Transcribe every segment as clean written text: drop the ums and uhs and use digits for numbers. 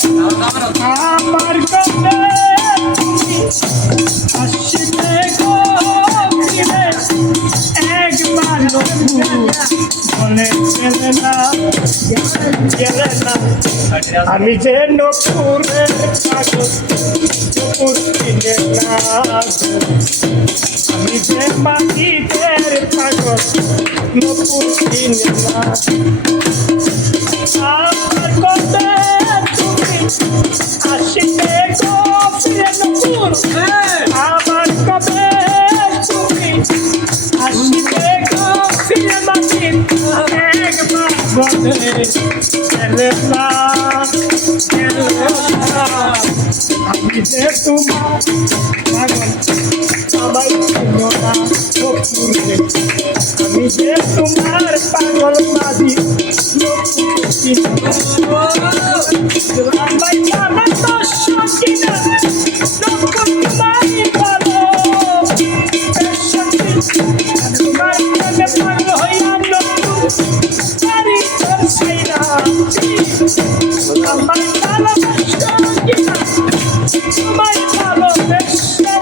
আমার কথা তুমি আসবে গো ফিরে একবার বলে গেলে না আমি যে নপুরের কাগজ নপুর কিনে না আমি যে মাটিদের কাগজ নপুর কিনে না আমার কথা তুমি আসবে গো ফিরে নপুর আমার কথা তুমি আসবে গো ফিরে মাটির একবার বলে গেলে না আমি যে তোমার পাগল সবাই চিনো না নপুরে আমি যে তোমার পাগল বাদি নপুর চিনো সবাই আমার তো সকিনা নপুর তোমারই ভালো তোমার প্রেমে পাগল হইয়া নপুর তারি তোর সাইরা আমার ভালোবাসা কিনা তোমার ভালোবাসা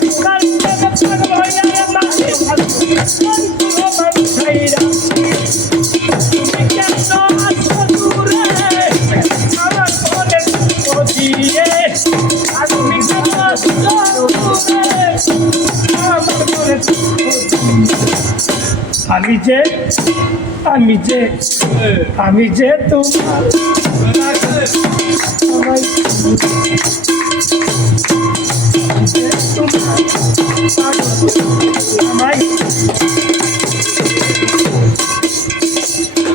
তোমার প্রেমে পাগল হইয়া আমাকে ভালোবাসা তোমার সাইরা তুমি কেন আছো দূরে আমার মনে দিয়ে তুমি কেন আছো দূরে আমার মনে আমি যে তোমার আমায়